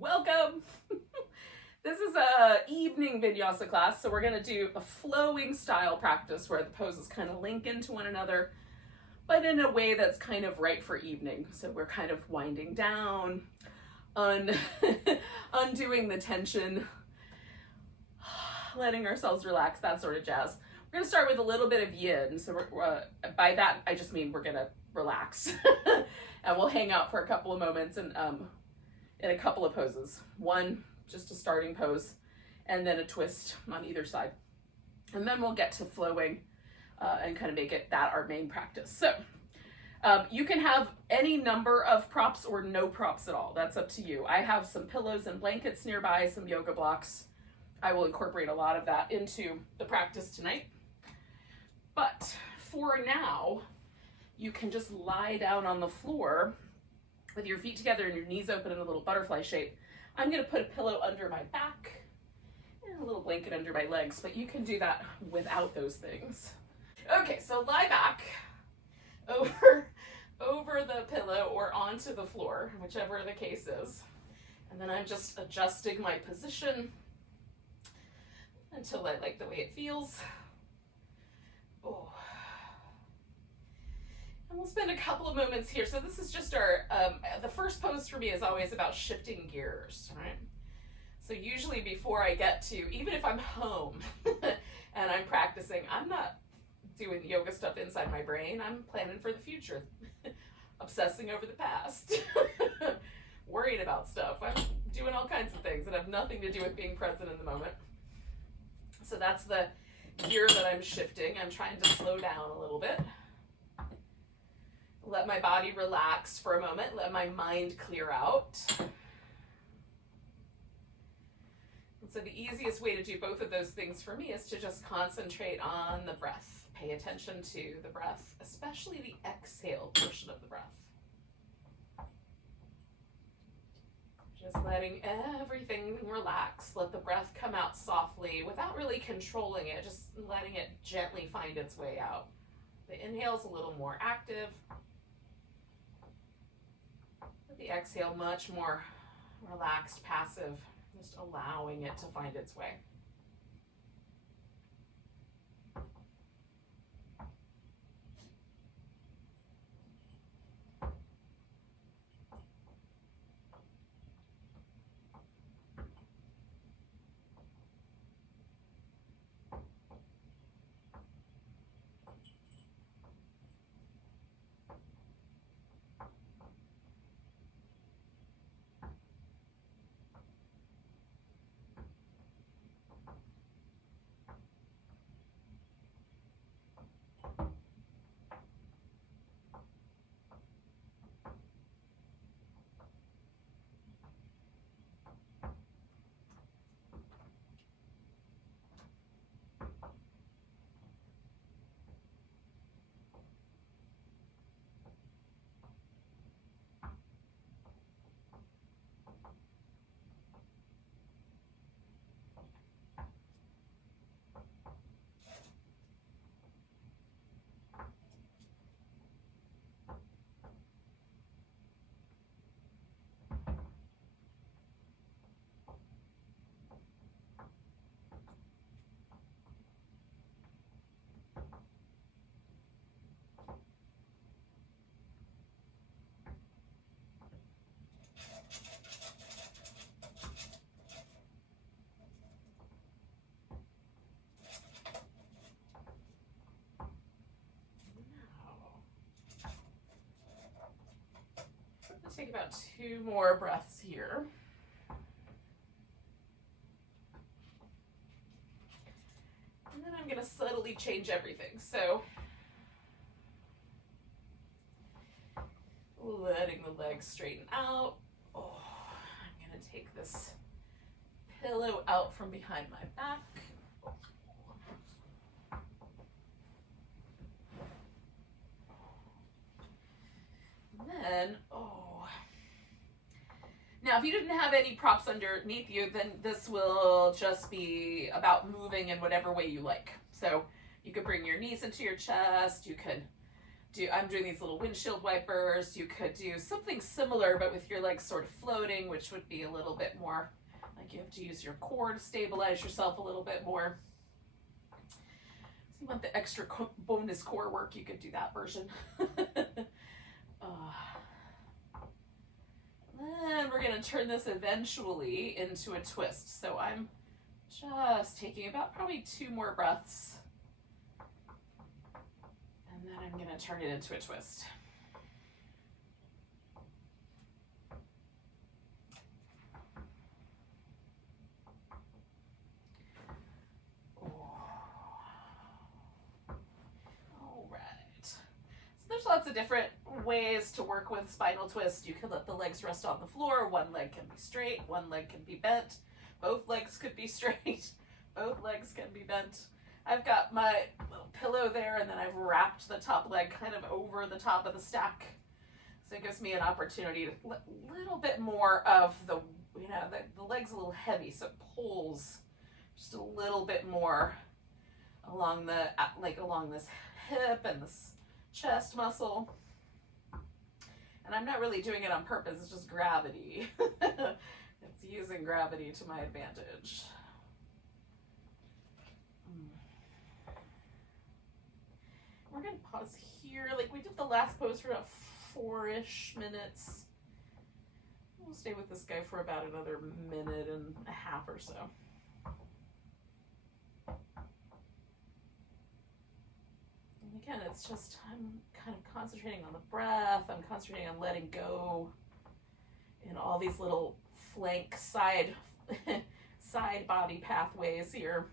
Welcome! This is a evening vinyasa class, so we're going to do a flowing style practice where the poses kind of link into one another, but in a way that's kind of right for evening. So we're kind of winding down, undoing the tension, letting ourselves relax, that sort of jazz. We're going to start with a little bit of yin. So by that, I just mean we're going to relax and we'll hang out for a couple of moments and in a couple of poses. One, just a starting pose, and then a twist on either side. And then we'll get to flowing and kind of make it that our main practice. So you can have any number of props or no props at all. That's up to you. I have some pillows and blankets nearby, some yoga blocks. I will incorporate a lot of that into the practice tonight. But for now, you can just lie down on the floor with your feet together and your knees open in a little butterfly shape. I'm going to put a pillow under my back and a little blanket under my legs, but you can do that without those things. Okay, so lie back over the pillow or onto the floor, whichever the case is. And then I'm just adjusting my position until I like the way it feels. Oh. And we'll spend a couple of moments here. So this is just our, the first pose for me is always about shifting gears, right? So usually before I get to, even if I'm home and I'm practicing, I'm not doing yoga stuff inside my brain. I'm planning for the future, obsessing over the past, worrying about stuff. I'm doing all kinds of things that have nothing to do with being present in the moment. So that's the gear that I'm shifting. I'm trying to slow down a little bit. Let my body relax for a moment. Let my mind clear out. And so the easiest way to do both of those things for me is to just concentrate on the breath. Pay attention to the breath, especially the exhale portion of the breath. Just letting everything relax. Let the breath come out softly without really controlling it, just letting it gently find its way out. The inhale's a little more active. The exhale much more relaxed, passive, just allowing it to find its way. Take about 2 more breaths here. And then I'm going to subtly change everything. So letting the legs straighten out. Oh, I'm going to take this pillow out from behind my back. And then, now, if you didn't have any props underneath you, then this will just be about moving in whatever way you like. So you could bring your knees into your chest. You could I'm doing these little windshield wipers. You could do something similar, but with your legs sort of floating, which would be a little bit more like you have to use your core to stabilize yourself a little bit more. So you want the extra bonus core work, you could do that version. Then we're going to turn this eventually into a twist. So I'm just taking about probably 2 more breaths. And then I'm going to turn it into a twist. There's lots of different ways to work with spinal twist. You can let the legs rest on the floor. One leg can be straight, one leg can be bent. Both legs could be straight, both legs can be bent. I've got my little pillow there, and then I've wrapped the top leg kind of over the top of the stack. So it gives me an opportunity to let a little bit more of the, the leg's a little heavy, so it pulls just a little bit more along along this hip and this chest muscle. And I'm not really doing it on purpose, it's just gravity. It's using gravity to my advantage. We're going to pause here. Like we did the last pose for about 4-ish minutes. We'll stay with this guy for about another 1.5 minutes or so. And again, it's just, I'm kind of concentrating on the breath. I'm concentrating on letting go in all these little flank side body pathways here.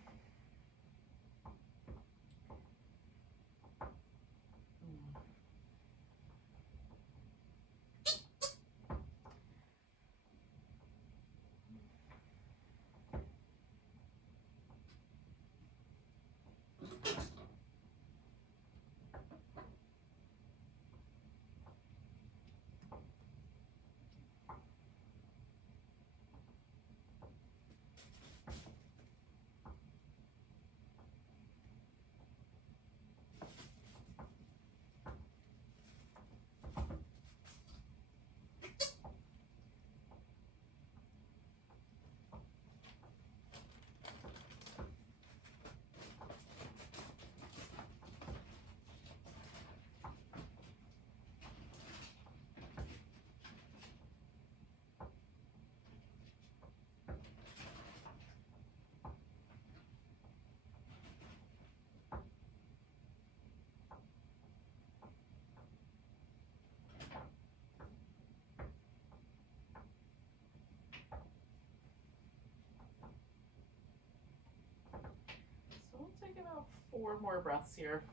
So we'll take about 4 more breaths here.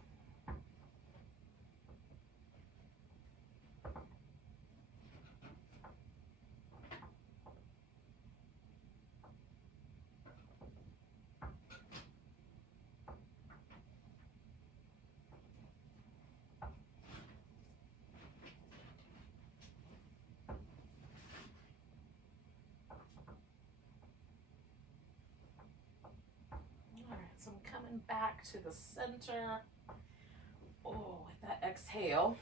So I'm coming back to the center. Oh, with that exhale.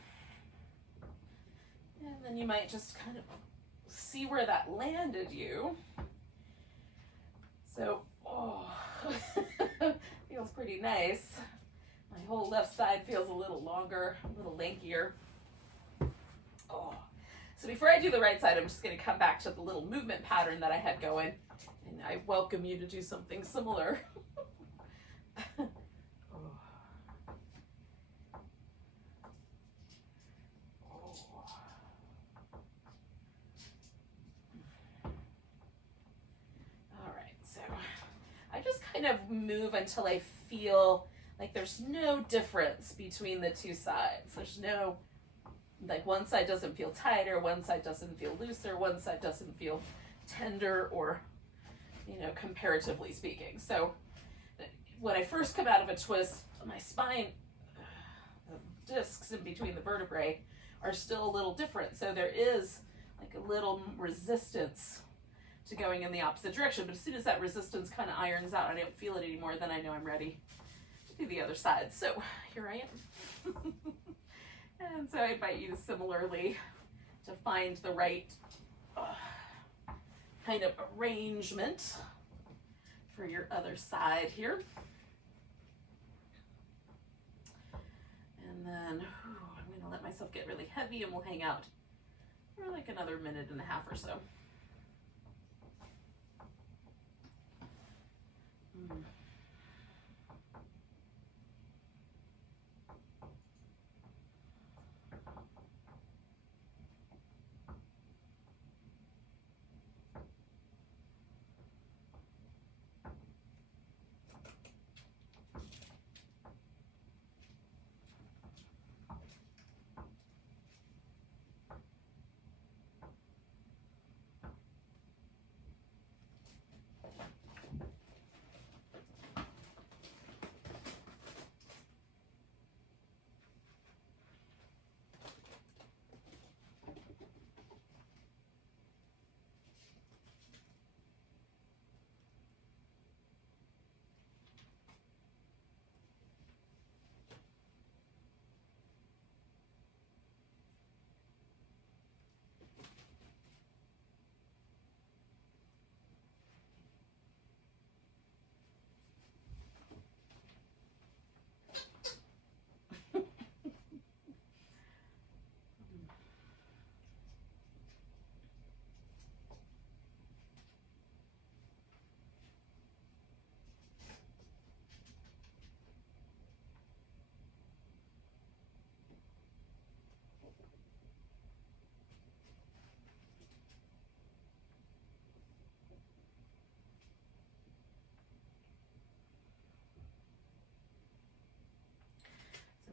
And then you might just kind of see where that landed you. So, feels pretty nice. My whole left side feels a little longer, a little lankier. Oh. So before I do the right side, I'm just going to come back to the little movement pattern that I had going. And I welcome you to do something similar. Kind of move until I feel like there's no difference between the two sides. There's no, like one side doesn't feel tighter, one side doesn't feel looser, one side doesn't feel tender or, comparatively speaking. So when I first come out of a twist, my spine, the discs in between the vertebrae are still a little different. So there is like a little resistance to going in the opposite direction, but as soon as that resistance kind of irons out, I don't feel it anymore, then I know I'm ready to do the other side. So here I am. And so I invite you to similarly to find the right kind of arrangement for your other side here. And then I'm going to let myself get really heavy and we'll hang out for like another minute and a half or so.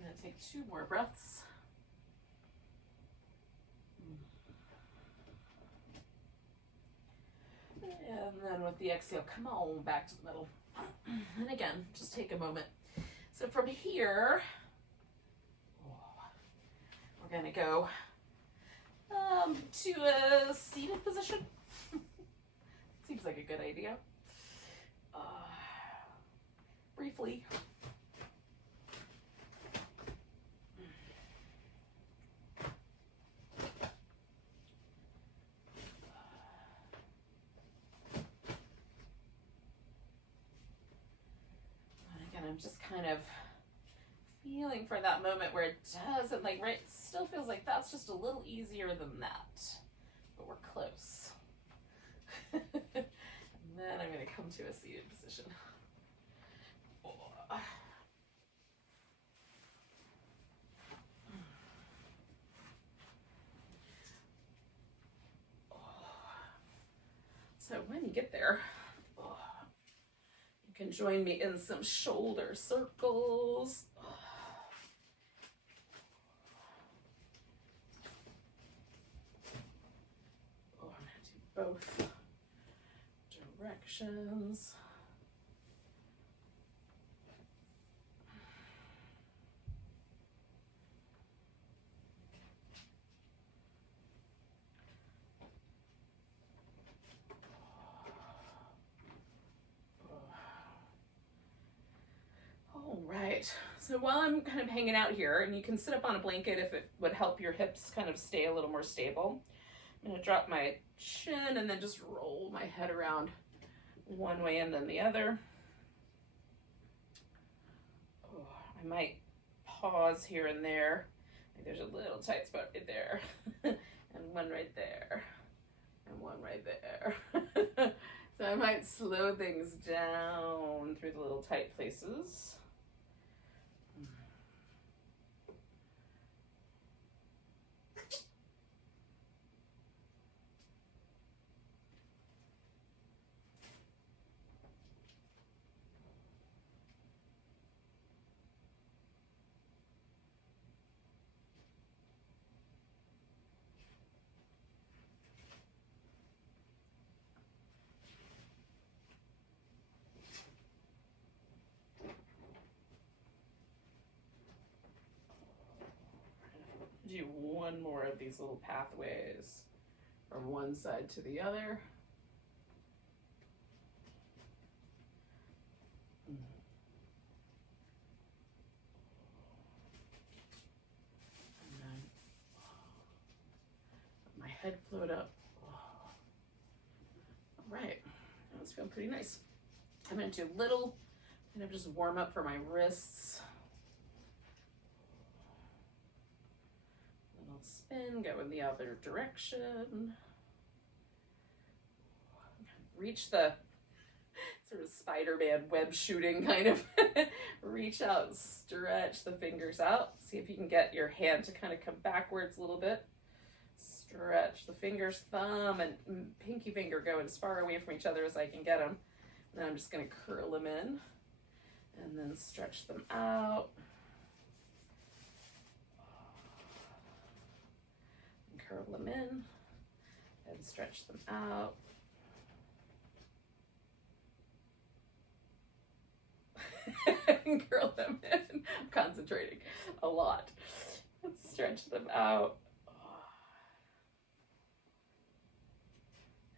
I'm going to take 2 more breaths. And then with the exhale, come on back to the middle. And again, just take a moment. So from here, we're going to go to a seated position. Seems like a good idea. Briefly. I'm just kind of feeling for that moment where it doesn't, like, right, still feels like that's just a little easier than that, but we're close. And then I'm going to come to a seated position. So when you get there, you can join me in some shoulder circles. I'm going to do both directions. All right, so while I'm kind of hanging out here, and you can sit up on a blanket if it would help your hips kind of stay a little more stable, I'm going to drop my chin and then just roll my head around one way and then the other. I might pause here and there. Like there's a little tight spot right there, and one right there, and one right there. So I might slow things down through the little tight places. Do one more of these little pathways from one side to the other. And head float up. All right, that's feeling pretty nice. I'm going to do a little, kind of just warm up for my wrists. Little spin, go in the other direction. Reach the sort of Spider-Man web shooting kind of. Reach out, stretch the fingers out. See if you can get your hand to kind of come backwards a little bit. Stretch the fingers, thumb and pinky finger go as far away from each other as I can get them. And then I'm just going to curl them in and then stretch them out. And curl them in and stretch them out. And curl them in. I'm concentrating a lot. Let's stretch them out.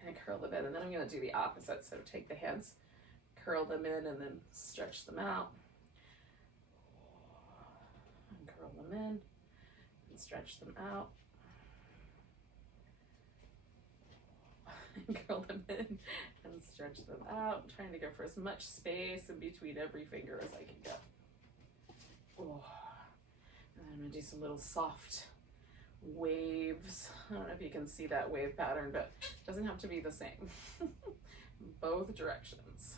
And curl them in. And then I'm going to do the opposite. So take the hands, curl them in, and then stretch them out. And curl them in and stretch them out. And curl them in and stretch them out. I'm trying to go for as much space in between every finger as I can get. Oh. And then I'm going to do some little soft waves. I don't know if you can see that wave pattern, but it doesn't have to be the same. Both directions.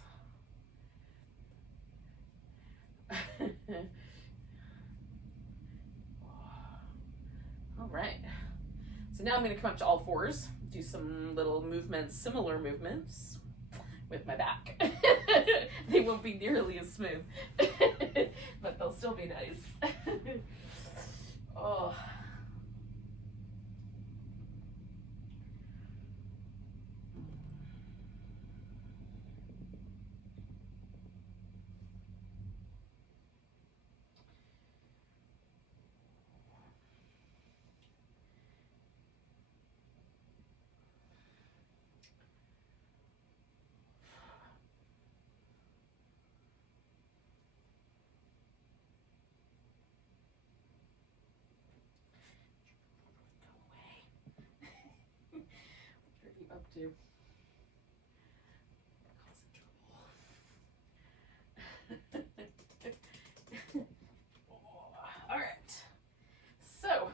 All right. So now I'm going to come up to all fours, do some little movements, similar movements with my back. They won't be nearly as smooth, but they'll still be nice. Oh. Up to all right, so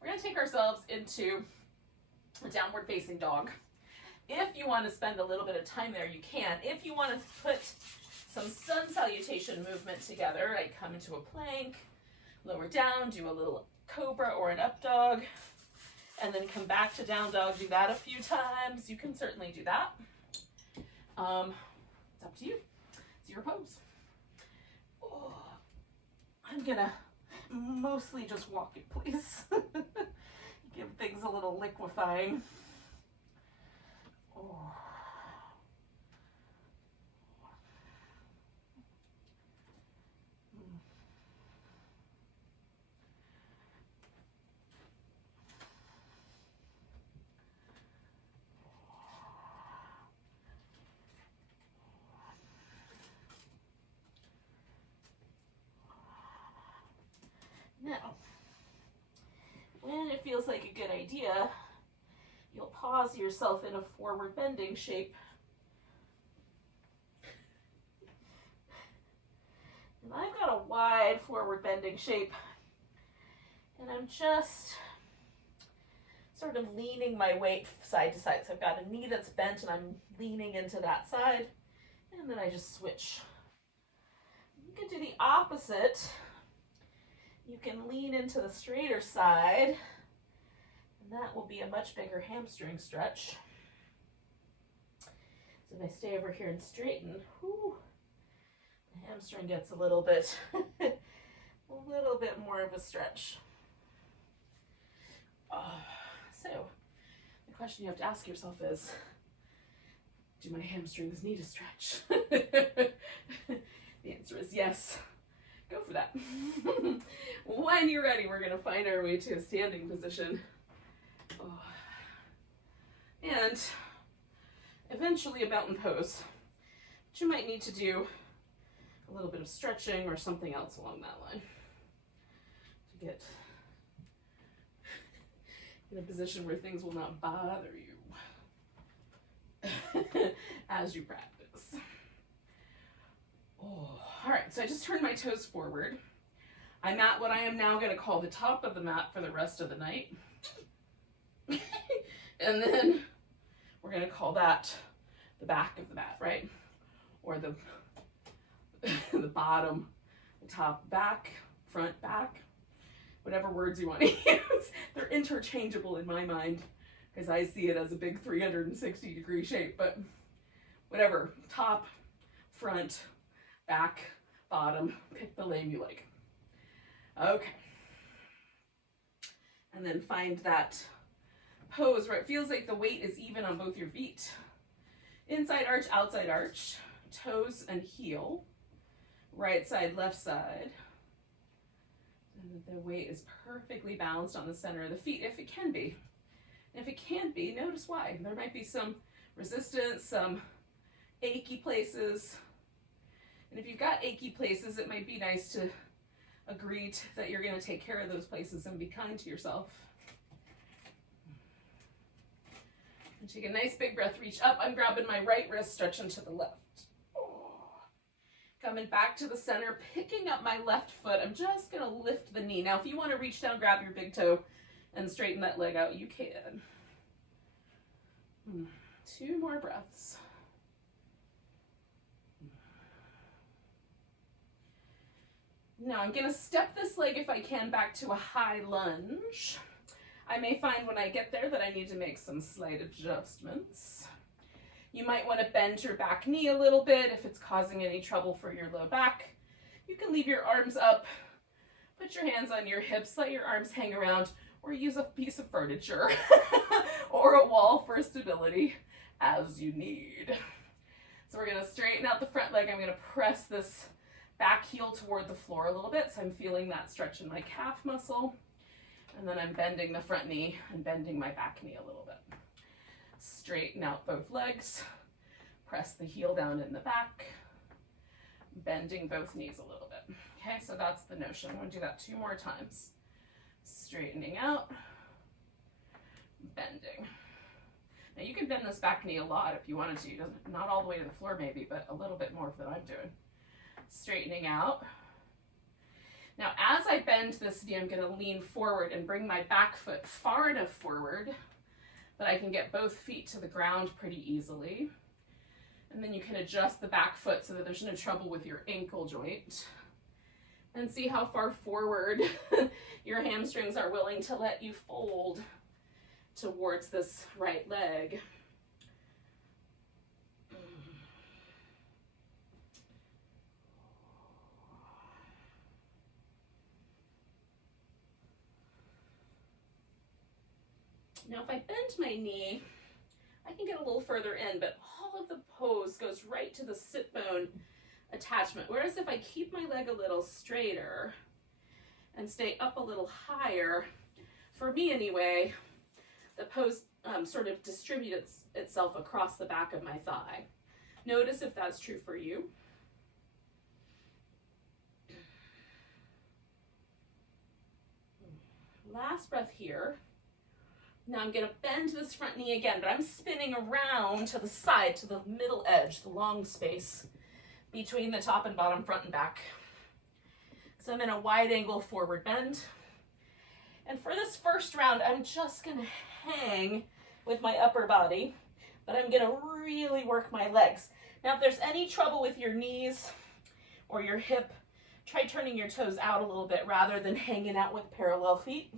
we're going to take ourselves into a downward facing dog. If you want to spend a little bit of time there, you can. If you want to put some sun salutation movement together, like come into a plank, lower down, do a little cobra or an up dog, and then come back to down dog, do that a few times. You can certainly do that. It's up to you. It's your pose. Oh, I'm gonna mostly just walk it, please. Give things a little liquefying. Oh. Now, when it feels like a good idea, you'll pause yourself in a forward bending shape. And I've got a wide forward bending shape, and I'm just sort of leaning my weight side to side. So I've got a knee that's bent and I'm leaning into that side, and then I just switch. You can do the opposite. You can lean into the straighter side, and that will be a much bigger hamstring stretch. So if I stay over here and straighten, whew, the hamstring gets a little bit more of a stretch. So the question you have to ask yourself is, do my hamstrings need a stretch? The answer is yes. Go for that. When you're ready, we're going to find our way to a standing position. Oh. And eventually a mountain pose. But you might need to do a little bit of stretching or something else along that line to in a position where things will not bother you as you practice. Oh, all right, so I just turned my toes forward. I'm at what I am now going to call the top of the mat for the rest of the night. And then we're going to call that the back of the mat, right? Or the the bottom, the top, back, front, back, whatever words you want to use. They're interchangeable in my mind because I see it as a big 360-degree shape, but whatever, top, front, back, bottom, pick the lane you like. Okay. And then find that pose where it feels like the weight is even on both your feet. Inside arch, outside arch, toes and heel, right side, left side. And the weight is perfectly balanced on the center of the feet, if it can be. And if it can't be, notice why. There might be some resistance, some achy places. And if you've got achy places, it might be nice to agree that you're going to take care of those places and be kind to yourself. And take a nice big breath, reach up. I'm grabbing my right wrist, stretching to the left. Coming back to the center, picking up my left foot. I'm just going to lift the knee. Now, if you want to reach down, grab your big toe and straighten that leg out, you can. 2 more breaths. Now I'm going to step this leg, if I can, back to a high lunge. I may find when I get there that I need to make some slight adjustments. You might want to bend your back knee a little bit if it's causing any trouble for your low back. You can leave your arms up, put your hands on your hips, let your arms hang around, or use a piece of furniture or a wall for stability as you need. So we're going to straighten out the front leg. I'm going to press this back heel toward the floor a little bit, so I'm feeling that stretch in my calf muscle. And then I'm bending the front knee and bending my back knee a little bit. Straighten out both legs, press the heel down in the back, bending both knees a little bit. Okay, so that's the notion. I'm going to do that 2 more times. Straightening out, bending. Now you can bend this back knee a lot if you wanted to. Not all the way to the floor maybe, but a little bit more than I'm doing. Straightening out. Now as I bend this knee, I'm going to lean forward and bring my back foot far enough forward that I can get both feet to the ground pretty easily. And then you can adjust the back foot so that there's no trouble with your ankle joint. And see how far forward your hamstrings are willing to let you fold towards this right leg. Now if I bend my knee, I can get a little further in, but all of the pose goes right to the sit bone attachment. Whereas if I keep my leg a little straighter and stay up a little higher, for me anyway, the pose sort of distributes itself across the back of my thigh. Notice if that's true for you. Last breath here. Now I'm going to bend this front knee again, but I'm spinning around to the side, to the middle edge, the long space between the top and bottom, front and back. So I'm in a wide angle forward bend. And for this first round, I'm just going to hang with my upper body, but I'm going to really work my legs. Now, if there's any trouble with your knees or your hip, try turning your toes out a little bit rather than hanging out with parallel feet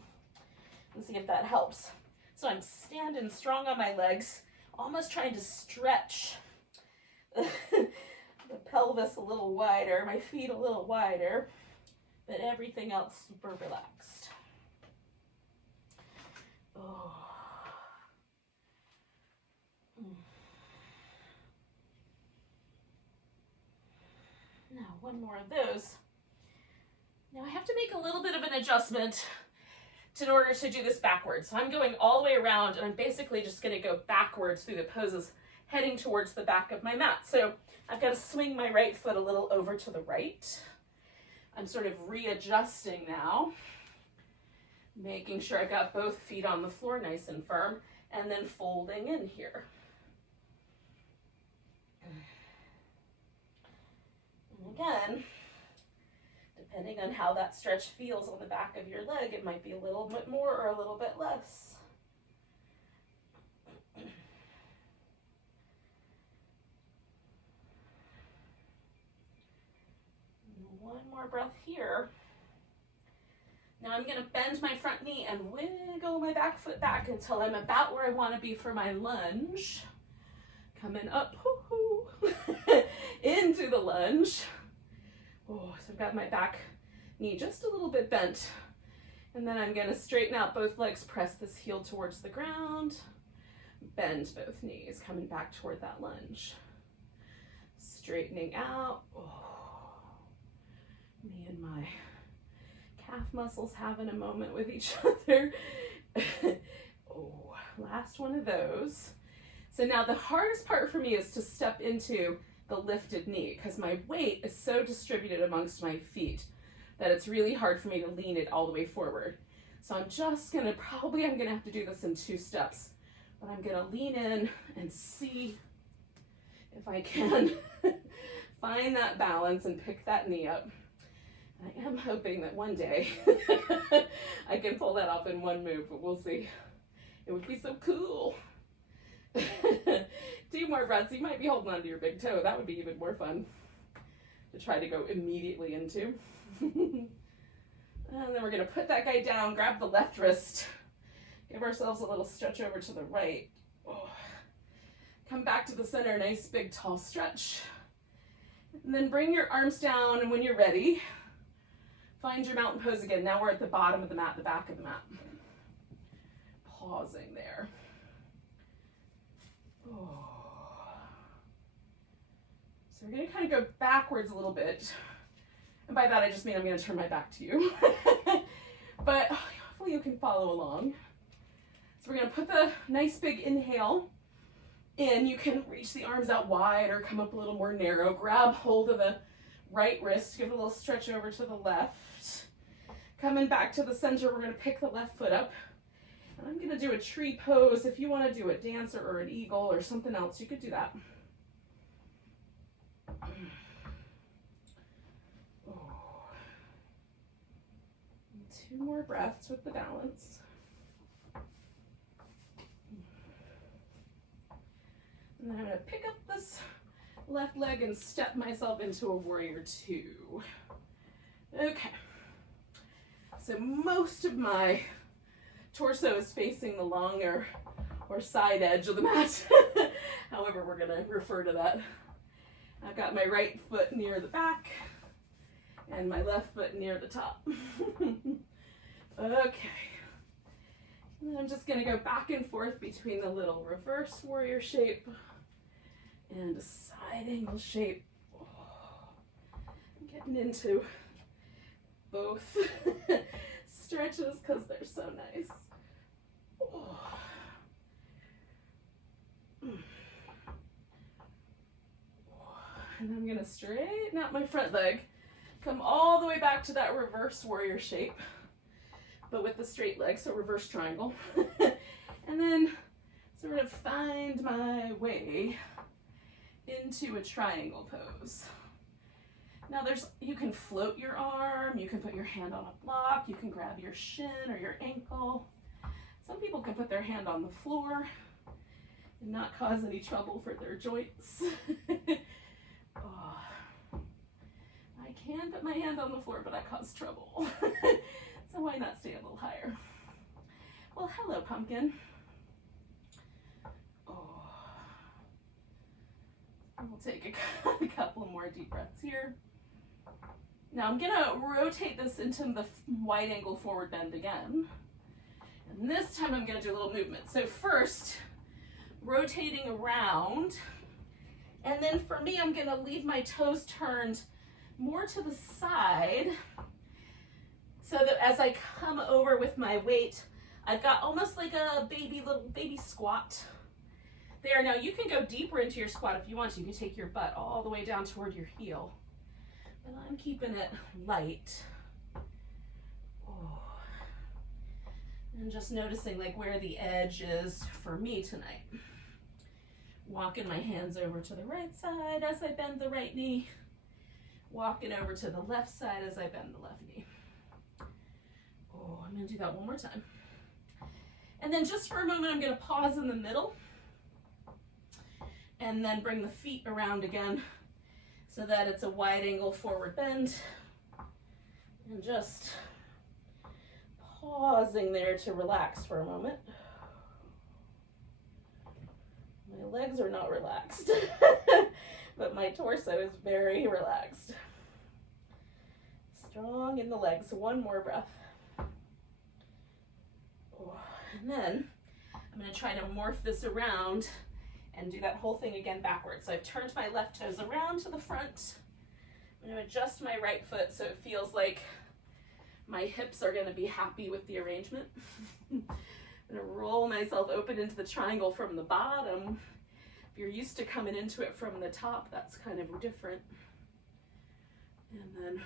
and see if that helps. So I'm standing strong on my legs, almost trying to stretch the pelvis a little wider, my feet a little wider, but everything else super relaxed. Oh. Now, 1 more of those. Now I have to make a little bit of an adjustment in order to do this backwards. So I'm going all the way around and I'm basically just going to go backwards through the poses, heading towards the back of my mat. So I've got to swing my right foot a little over to the right. I'm sort of readjusting now. Making sure I've got both feet on the floor nice and firm, and then folding in here. And again, depending on how that stretch feels on the back of your leg, it might be a little bit more or a little bit less. One more breath here. Now I'm going to bend my front knee and wiggle my back foot back until I'm about where I want to be for my lunge. Coming up into the lunge. Oh, so I've got my back knee just a little bit bent. And then I'm going to straighten out both legs, press this heel towards the ground, bend both knees, coming back toward that lunge. Straightening out. Oh, me and my calf muscles having a moment with each other. Oh, last one of those. So now the hardest part for me is to step into the lifted knee because my weight is so distributed amongst my feet that it's really hard for me to lean it all the way forward. So I'm just gonna, I'm gonna have to do this in 2 steps, but I'm gonna lean in and see if I can find that balance and pick that knee up. I am hoping that one day I can pull that off in one move, but we'll see. It would be so cool. 2 more breaths. You might be holding on to your big toe. That would be even more fun to try to go immediately into. And then we're going to put that guy down, grab the left wrist, give ourselves a little stretch over to the right. Oh. Come back to the center, nice big tall stretch. And then bring your arms down, and when you're ready, find your mountain pose again. Now we're at the bottom of the mat, the back of the mat. Pausing there. Oh. So we're going to kind of go backwards a little bit. And by that I just mean I'm going to turn my back to you. But hopefully you can follow along. So we're going to put the nice big inhale in. You can reach the arms out wide or come up a little more narrow. Grab hold of the right wrist. Give it a little stretch over to the left. Coming back to the center, we're going to pick the left foot up. And I'm going to do a tree pose. If you want to do a dancer or an eagle or something else, you could do that. Oh. 2 more breaths with the balance. And then I'm going to pick up this left leg and step myself into a warrior 2. Okay. So most of my torso is facing the long or side edge of the mat. However, we're going to refer to that. I've got my right foot near the back and my left foot near the top. Okay. And then I'm just going to go back and forth between the little reverse warrior shape and a side angle shape. Oh, I'm getting into both stretches because they're so nice. Oh. And I'm going to straighten out my front leg, come all the way back to that reverse warrior shape, but with the straight leg, so reverse triangle. And then sort of find my way into a triangle pose. Now you can float your arm, you can put your hand on a block, you can grab your shin or your ankle. Some people can put their hand on the floor and not cause any trouble for their joints. Oh, I can put my hand on the floor, but I cause trouble. So why not stay a little higher? Well, hello, pumpkin. Oh. We'll take a couple more deep breaths here. Now I'm gonna rotate this into the wide angle forward bend again. And this time I'm gonna do a little movement. So first, rotating around. And then for me, I'm gonna leave my toes turned more to the side so that as I come over with my weight, I've got almost like a little baby squat there. Now you can go deeper into your squat if you want to. You can take your butt all the way down toward your heel. But I'm keeping it light. Oh. And just noticing like where the edge is for me tonight. Walking my hands over to the right side as I bend the right knee. Walking over to the left side as I bend the left knee. Oh, I'm gonna do that one more time. And then just for a moment, I'm gonna pause in the middle and then bring the feet around again so that it's a wide angle forward bend. And just pausing there to relax for a moment. My legs are not relaxed, but my torso is very relaxed. Strong in the legs. One more breath. And then I'm going to try to morph this around and do that whole thing again backwards. So I've turned my left toes around to the front. I'm going to adjust my right foot so it feels like my hips are going to be happy with the arrangement. I'm going to roll myself open into the triangle from the bottom. If you're used to coming into it from the top, that's kind of different. And then,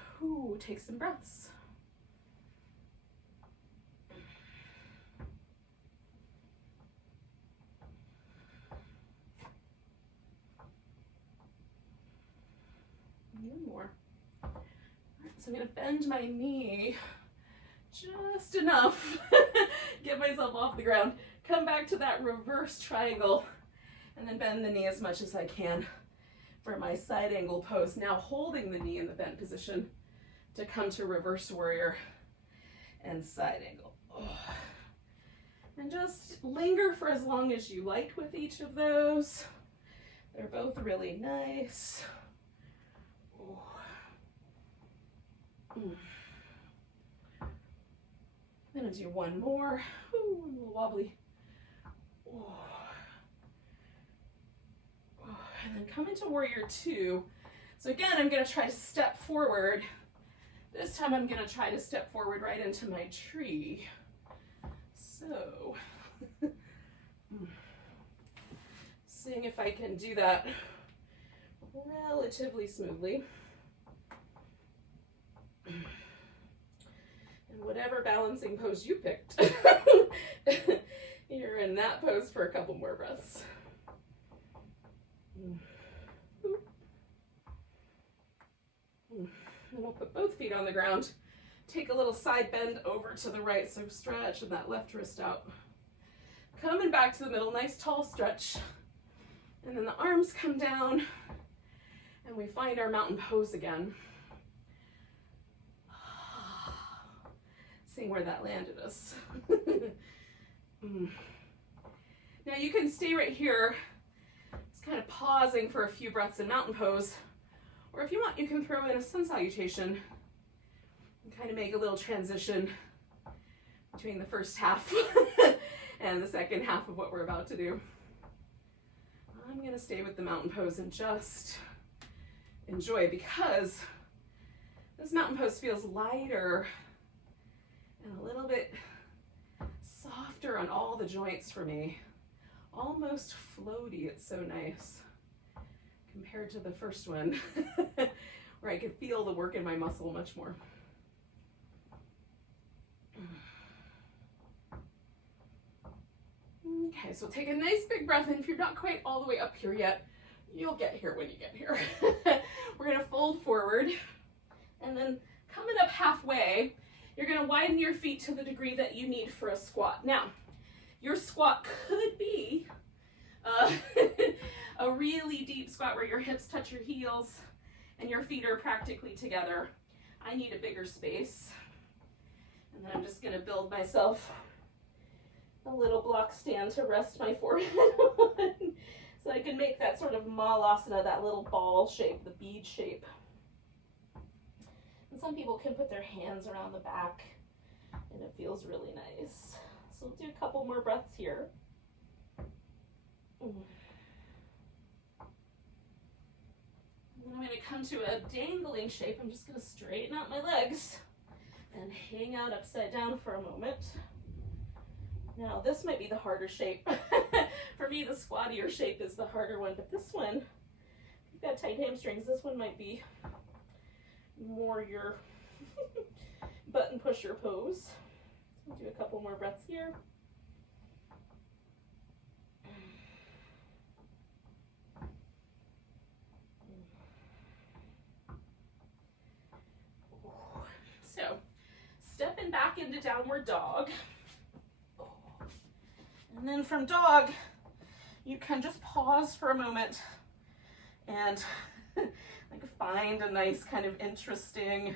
take some breaths. One more. All right, so I'm going to bend my knee just enough. Get myself off the ground. Come back to that reverse triangle and then bend the knee as much as I can for my side angle pose. Now holding the knee in the bent position to come to reverse warrior and side angle. And just linger for as long as you like with each of those. They're both really nice. I'm gonna do one more. A little wobbly. And then come into warrior two. So again, I'm gonna try to step forward. This time I'm gonna try to step forward right into my tree. So, seeing if I can do that relatively smoothly. And whatever balancing pose you picked, you're in that pose for a couple more breaths. And we'll put both feet on the ground. Take a little side bend over to the right, so stretch and that left wrist out. Coming back to the middle, nice tall stretch. And then the arms come down and we find our mountain pose again. Seeing where that landed us. Now you can stay right here, just kind of pausing for a few breaths in mountain pose. Or if you want, you can throw in a sun salutation and kind of make a little transition between the first half and the second half of what we're about to do. I'm gonna stay with the mountain pose and just enjoy, because this mountain pose feels lighter and a little bit softer on all the joints for me. Almost floaty, it's so nice. Compared to the first one, where I could feel the work in my muscle much more. Okay, so take a nice big breath in. If you're not quite all the way up here yet, you'll get here when you get here. We're gonna fold forward, and then coming up halfway, you're gonna widen your feet to the degree that you need for a squat. Now, your squat could be a really deep squat where your hips touch your heels and your feet are practically together. I need a bigger space. And then I'm just gonna build myself a little block stand to rest my forehead on, so I can make that sort of malasana, that little ball shape, the bead shape. And some people can put their hands around the back and it feels really nice. So we'll do a couple more breaths here. And then I'm going to come to a dangling shape. I'm just going to straighten out my legs and hang out upside down for a moment. Now this might be the harder shape. For me, the squattier shape is the harder one, but this one, if you've got tight hamstrings, this one might be more your button pusher pose. We'll do a couple more breaths here. So, stepping back into downward dog. And then from dog, you can just pause for a moment and like find a nice kind of interesting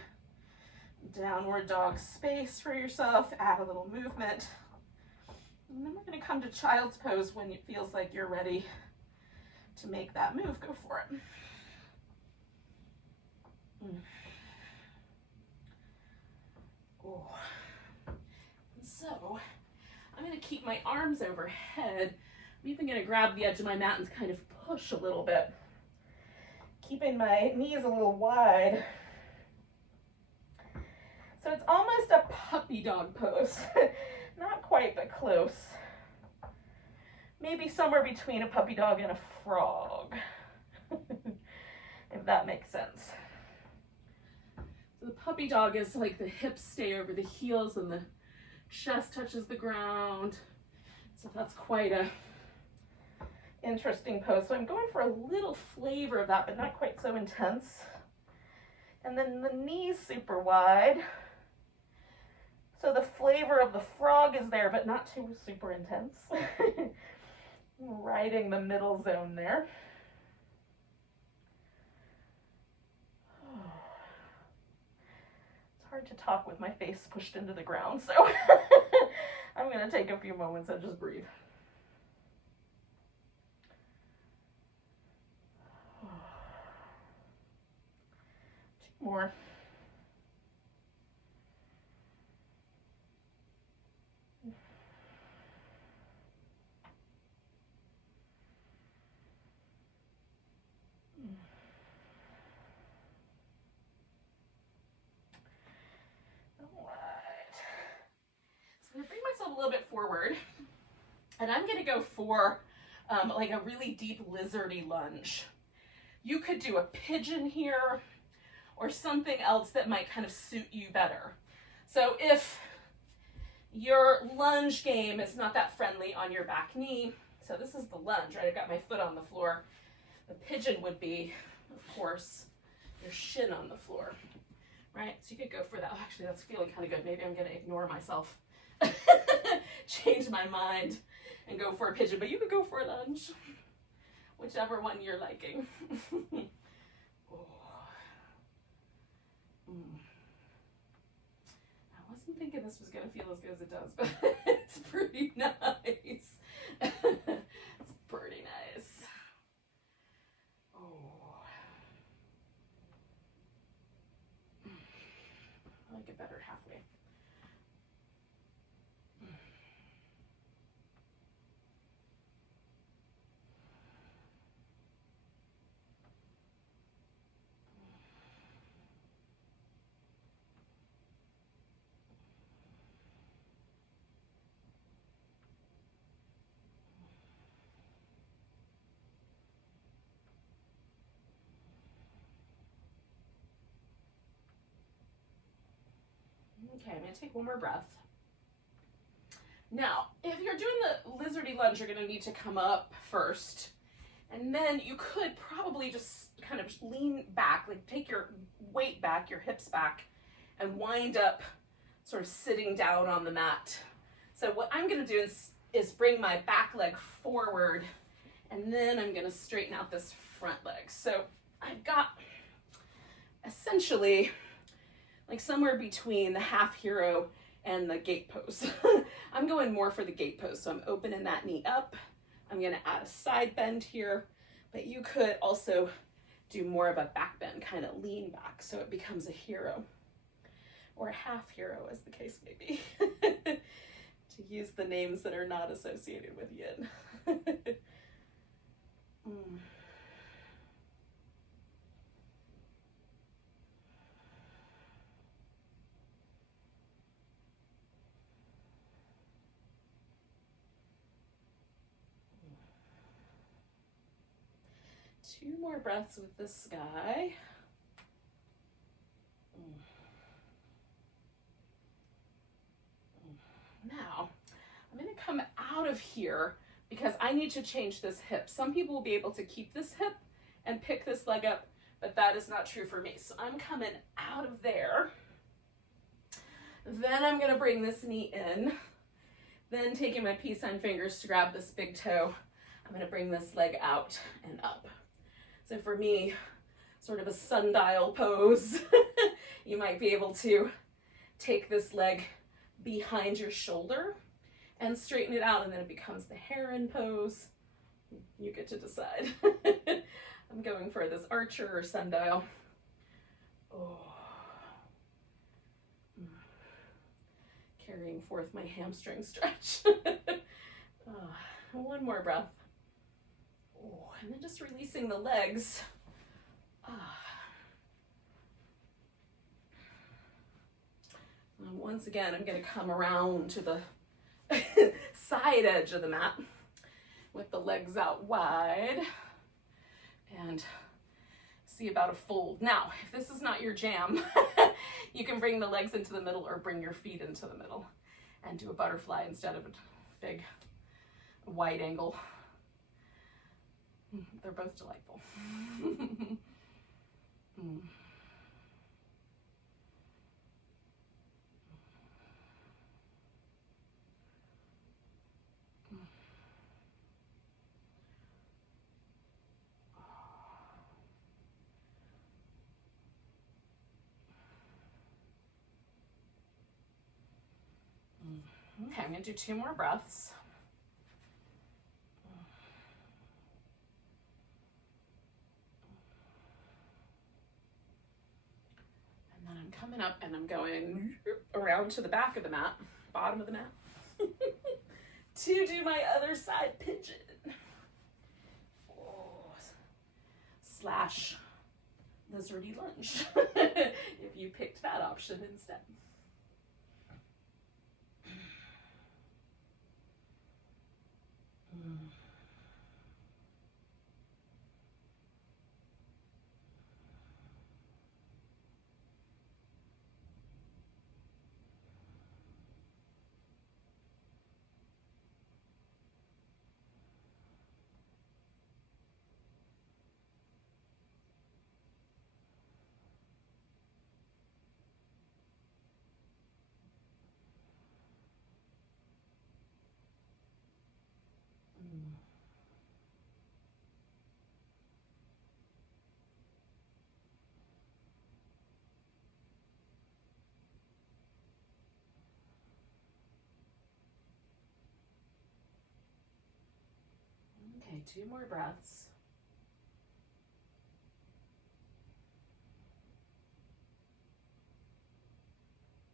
downward dog space for yourself, add a little movement. And then we're going to come to child's pose when it feels like you're ready to make that move. Go for it. Oh. So I'm going to keep my arms overhead. I'm even going to grab the edge of my mat and kind of push a little bit, keeping my knees a little wide. So it's almost a puppy dog pose. Not quite, but close. Maybe somewhere between a puppy dog and a frog, if that makes sense. So the puppy dog is like the hips stay over the heels and the chest touches the ground. So that's quite a interesting pose. So I'm going for a little flavor of that, but not quite so intense. And then the knees super wide. So the flavor of the frog is there, but not too super intense. Riding the middle zone there. It's hard to talk with my face pushed into the ground, so I'm going to take a few moments and just breathe. Two more. I'm going to bring myself a little bit forward, and I'm going to go for like a really deep lizardy lunge. You could do a pigeon here or something else that might kind of suit you better. So if your lunge game is not that friendly on your back knee, so this is the lunge, right? I've got my foot on the floor. The pigeon would be, of course, your shin on the floor, right? So you could go for that. Oh, actually, that's feeling kind of good. Maybe I'm going to ignore myself. Change my mind and go for a pigeon, but you could go for a lunge, whichever one you're liking. Oh. I wasn't thinking this was going to feel as good as it does, but it's pretty nice. It's pretty nice. Oh. I like it better halfway. Okay, I'm going to take one more breath. Now, if you're doing the lizardy lunge, you're going to need to come up first. And then you could probably just kind of lean back, like take your weight back, your hips back, and wind up sort of sitting down on the mat. So what I'm going to do is bring my back leg forward, and then I'm going to straighten out this front leg. So I've got essentially like somewhere between the half hero and the gate pose. I'm going more for the gate pose, so I'm opening that knee up. I'm gonna add a side bend here, but you could also do more of a back bend, kind of lean back, so it becomes a hero, or a half hero as the case may be, to use the names that are not associated with yin. Two more breaths with this guy. Now, I'm gonna come out of here because I need to change this hip. Some people will be able to keep this hip and pick this leg up, but that is not true for me. So I'm coming out of there. Then I'm gonna bring this knee in. Then taking my peace sign fingers to grab this big toe, I'm gonna bring this leg out and up. So for me, sort of a sundial pose. You might be able to take this leg behind your shoulder and straighten it out, and then it becomes the heron pose. You get to decide. I'm going for this archer or sundial. Oh. Carrying forth my hamstring stretch. One more breath. Oh, and then just releasing the legs. And once again, I'm going to come around to the side edge of the mat with the legs out wide and see about a fold. Now, if this is not your jam, you can bring the legs into the middle or bring your feet into the middle and do a butterfly instead of a big wide angle. They're both delightful. Okay, I'm gonna do 2 more breaths. And then I'm coming up and I'm going around to the back of the mat, bottom of the mat, to do my other side pigeon. Oh. Slash lizardy lunge, if you picked that option instead. Okay, 2 more breaths.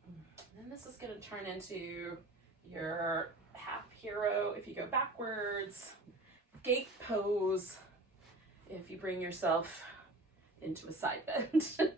And then this is going to turn into your half hero if you go backwards, gate pose if you bring yourself into a side bend.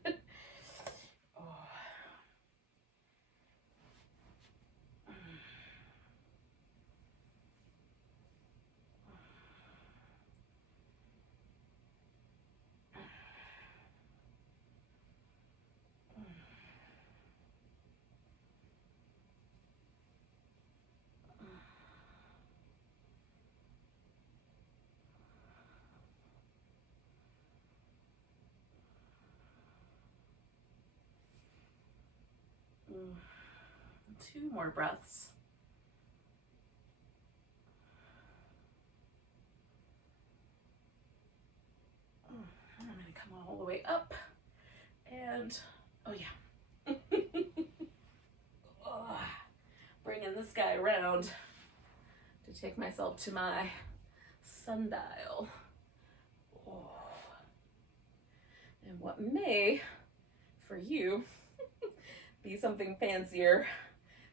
Two more breaths. And I'm going to come all the way up and, oh yeah. Bringing this guy around to take myself to my sundial. Oh. And what may, for you, be something fancier,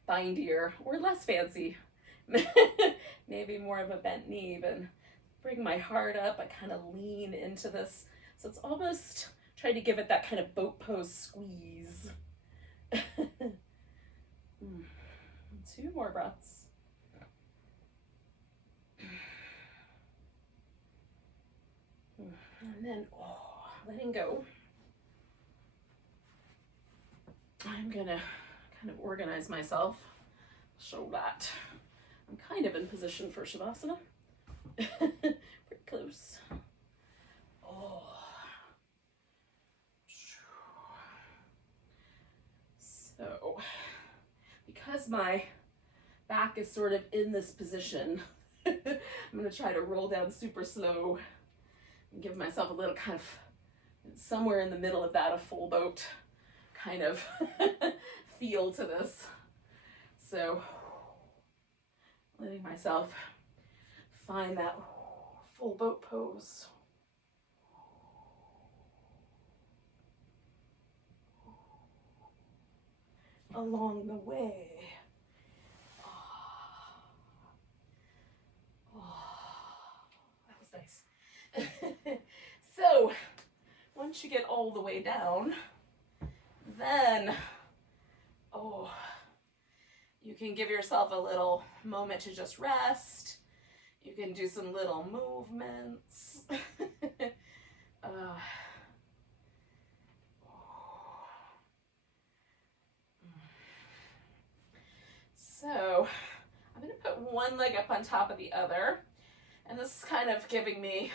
bindier, or less fancy. Maybe more of a bent knee, but bring my heart up. I kind of lean into this. So it's almost try to give it that kind of boat pose squeeze. 2 more breaths. And then, letting go. I'm gonna kind of organize myself show that. I'm kind of in position for Shavasana. Pretty close. Oh. So, because my back is sort of in this position, I'm going to try to roll down super slow and give myself a little kind of somewhere in the middle of that, a full boat kind of feel to this. So, letting myself find that full boat pose. Along the way. That was nice. So, once you get all the way down, then, you can give yourself a little moment to just rest. You can do some little movements. So, I'm going to put one leg up on top of the other, and this is kind of giving me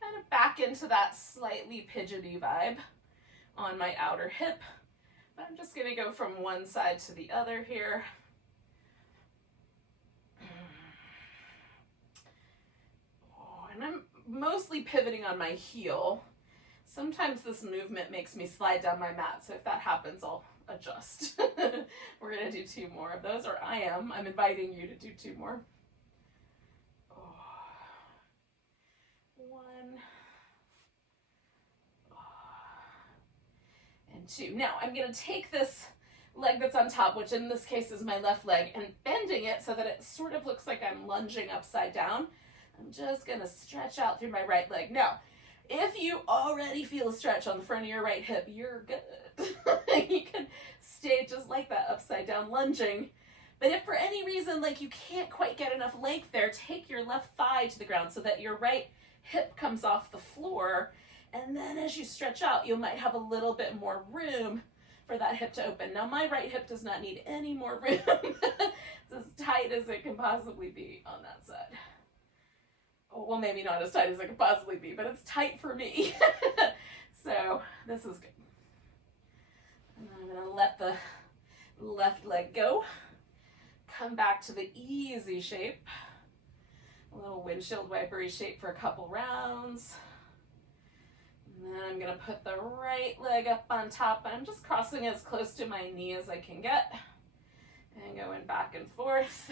kind of back into that slightly pigeony vibe on my outer hip. But I'm just going to go from one side to the other here. And I'm mostly pivoting on my heel. Sometimes this movement makes me slide down my mat, so if that happens, I'll adjust. We're going to do 2 more of those, or I'm inviting you to do 2 more. 1 and 2. Now I'm going to take this leg that's on top, which in this case is my left leg, and bending it so that it sort of looks like I'm lunging upside down. I'm just going to stretch out through my right leg. Now, if you already feel a stretch on the front of your right hip, you're good. You can stay just like that, upside down lunging. But if for any reason, like you can't quite get enough length there, take your left thigh to the ground so that your right hip comes off the floor. And then as you stretch out, you might have a little bit more room for that hip to open. Now, my right hip does not need any more room. It's as tight as it can possibly be on that side. Well, maybe not as tight as it could possibly be, but it's tight for me. So this is good. And then I'm going to let the left leg go. Come back to the easy shape. A little windshield wipery shape for a couple rounds. And then I'm going to put the right leg up on top, and I'm just crossing as close to my knee as I can get. And going back and forth.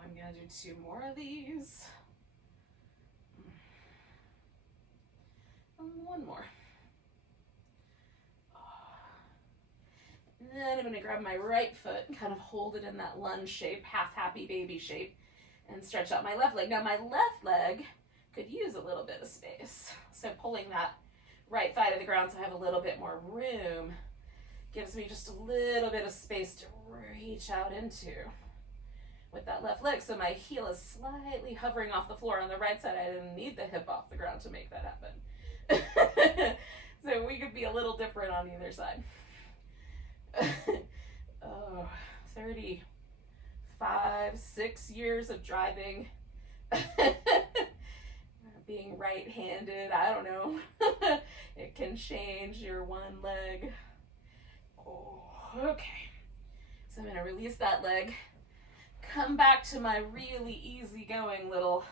I'm going to do 2 more of these. And 1 more. And then I'm going to grab my right foot and kind of hold it in that lunge shape, half happy baby shape, and stretch out my left leg. Now my left leg could use a little bit of space. So pulling that right thigh to the ground so I have a little bit more room gives me just a little bit of space to reach out into with that left leg. So my heel is slightly hovering off the floor. On the right side, I didn't need the hip off the ground to make that happen. So we could be a little different on either side. 35, 6 years of driving, being right-handed, I don't know. It can change your one leg. Okay. So I'm going to release that leg. Come back to my really easy-going little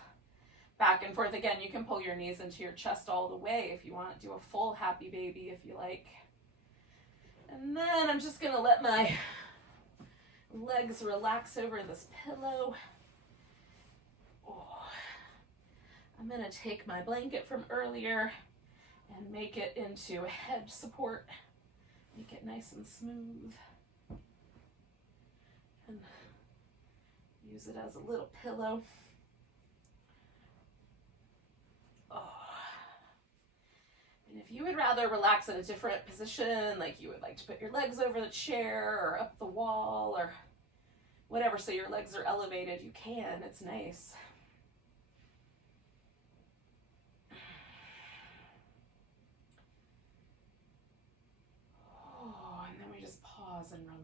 back and forth. Again, you can pull your knees into your chest all the way if you want. Do a full happy baby if you like. And then I'm just going to let my legs relax over this pillow. I'm going to take my blanket from earlier and make it into a head support. Make it nice and smooth. And use it as a little pillow. And if you would rather relax in a different position, like you would like to put your legs over the chair or up the wall or whatever, so your legs are elevated, you can, it's nice. Oh, and then we just pause and relax.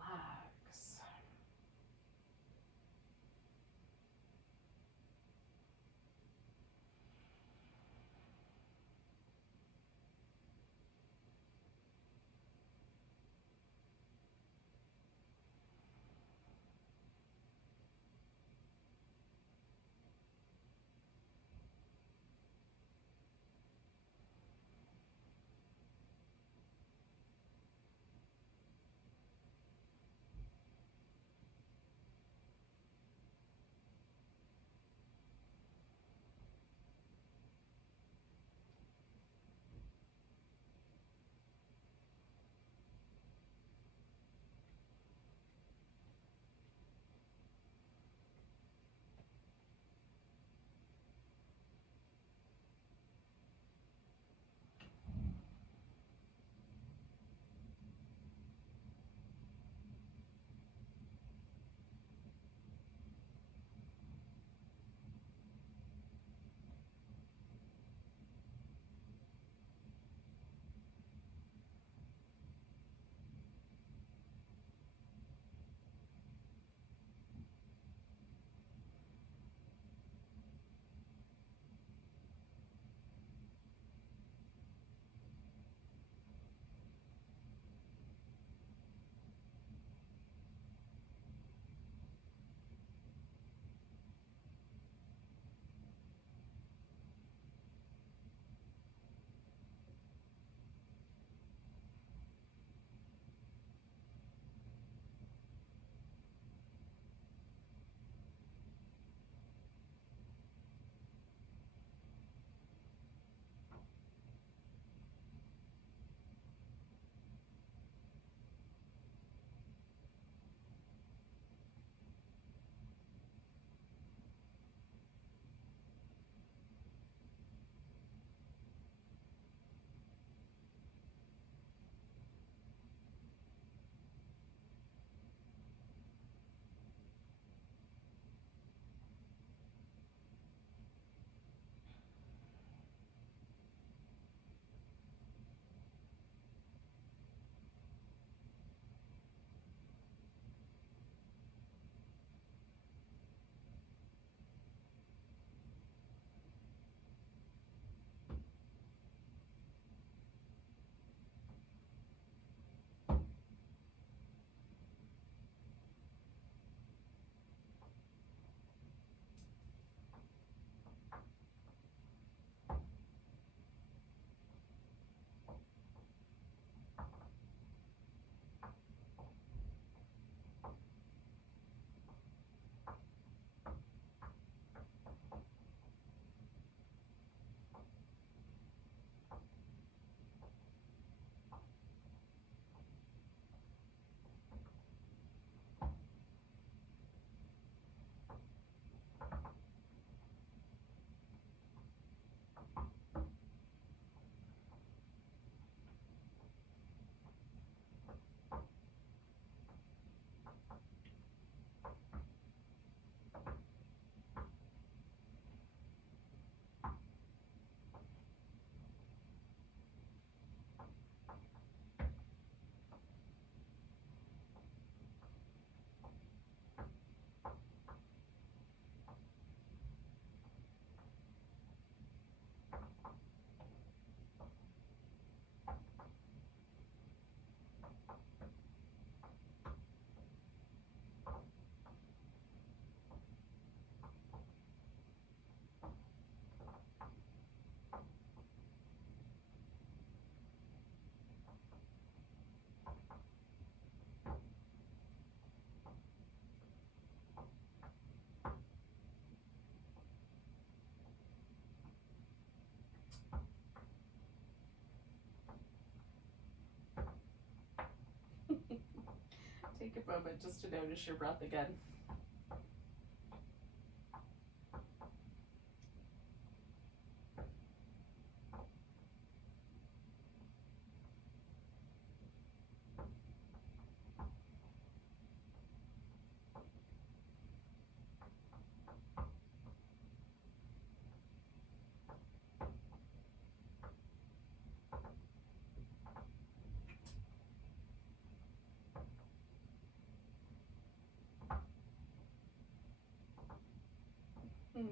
Take a moment just to notice your breath again.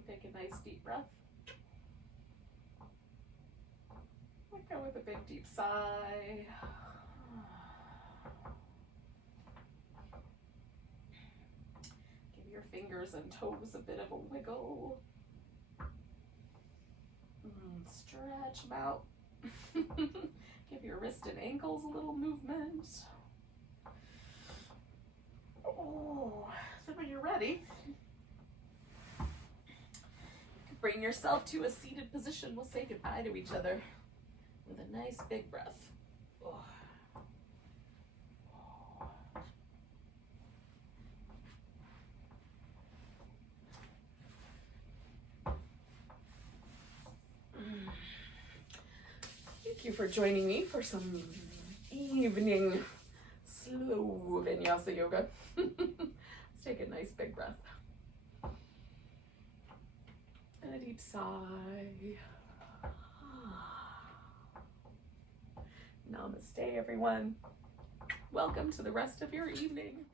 Take a nice deep breath. Go with a big deep sigh. Give your fingers and toes a bit of a wiggle. Stretch them out. Give your wrist and ankles a little movement. Oh, then when you're ready, you can bring yourself to a seated position. We'll say goodbye to each other with a nice big breath. Oh. Thank you for joining me for some evening slow Vinyasa yoga. Let's take a nice big breath. And a deep sigh. Namaste, everyone. Welcome to the rest of your evening.